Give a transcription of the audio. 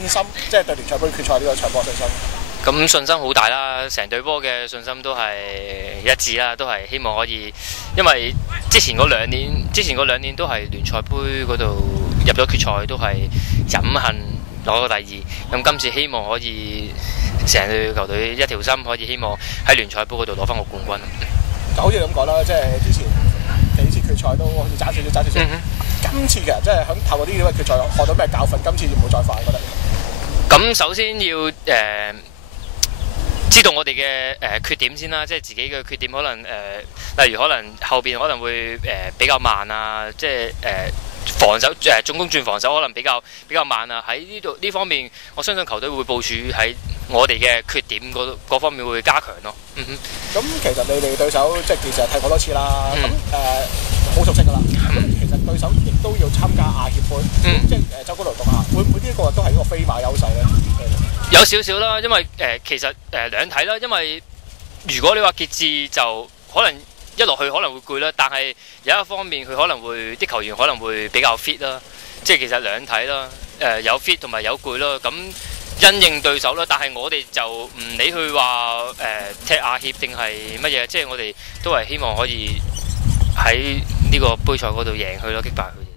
信心，即係對聯賽杯決賽呢個場波信心。咁信心好大啦，成隊波嘅信心都係一致啦，都係希望可以，因為之前嗰兩年都係聯賽杯嗰度入咗決賽，都係飲恨攞個第二。咁今次希望可以成隊球隊一條心，可以希望喺聯賽杯嗰度攞翻個冠軍。就好似咁講啦，即係之前幾次決賽都好似爭少少。今次其實即係響透過呢啲嘅決賽學到咩教訓？今次唔好再犯，覺得。咁首先要知道我哋嘅缺點先啦，即係自己嘅缺點可能例如可能後邊可能會比較慢啊，即係防守進攻轉防守可能比較慢啊。喺呢方面，我相信球隊會部署喺我哋嘅缺點嗰方面會加強咯。咁其實你哋對手即係其實睇過多次啦，咁好熟悉㗎啦。咁其實對手亦都要參加亞協杯，即係周高勞動下，會唔會呢一個都係一個飛馬優勢咧？有少少啦，因為其實兩睇啦，因為如果你話傑志就可能一落去可能會攰啦，但係有一方面佢可能會啲球員可能會比較 fit 啦，即係其實兩睇啦，有 fit 同埋有攰咯，咁因應對手啦。但係我哋就唔理佢話踢亞協定係乜嘢，即係我哋都係希望可以喺呢個杯賽嗰度贏佢咯，擊敗佢。